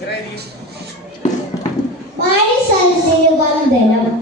Why is Sunday one of them?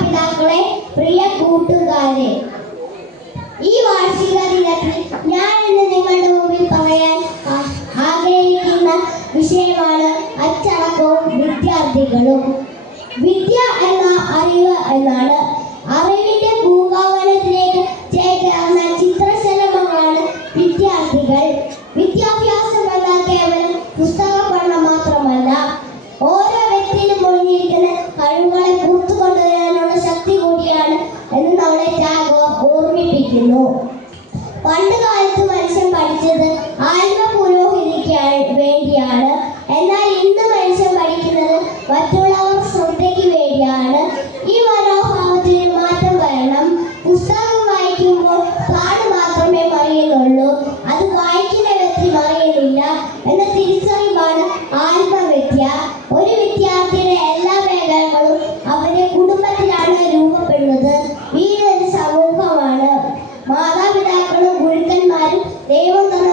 മാതാപിതാക്കളെ പ്രിയ കൂട്ടുകാരെ ഈ വാർഷിക ദിനത്തിൽ ഞാൻ ഇന്ന് നിങ്ങളുടെ മുമ്പിൽ പറയാൻ ആഗ്രഹിക്കുന്ന വിഷയമാണ് അച്ചടക്കവും വിദ്യാർത്ഥികളും. വിദ്യ എന്ന അറിവ് എന്നാണ് അറിവിന്റെ പൂങ്കാവനത്തിലേക്ക് ചേക്കേറുന്ന ചിത്രശലഭങ്ങളാണ് വിദ്യാർത്ഥികൾ. വിദ്യാഭ്യാസം എന്നാൽ കേവലം പുസ്തക പഠനം മാത്രമല്ല ഓരോ വ്യക്തിയിലും ഒളിഞ്ഞിരിക്കുന്ന കഴിവുകളെ പുറത്തു ടാഗോർ ഓർമ്മിപ്പിക്കുന്നു. പണ്ട് കാലത്ത് മനുഷ്യൻ പഠിച്ചത് ആത്മ പുരോഗതിക്ക് വേണ്ടിയാണ്. എന്നാൽ ഇന്ന് മനുഷ്യൻ പഠിക്കുന്നത് മറ്റുള്ളവർ ശ്രദ്ധയ്ക്ക് വേണ്ടിയാണ്. ഈ മനോഭാവത്തിന് മാറ്റം വരണം പുസ്തകം വായിക്കുമ്പോൾ പാട് മാത്രമേ മറിയുന്നുള്ളൂ അത് വായിക്കുന്ന ദൈവം തന്ന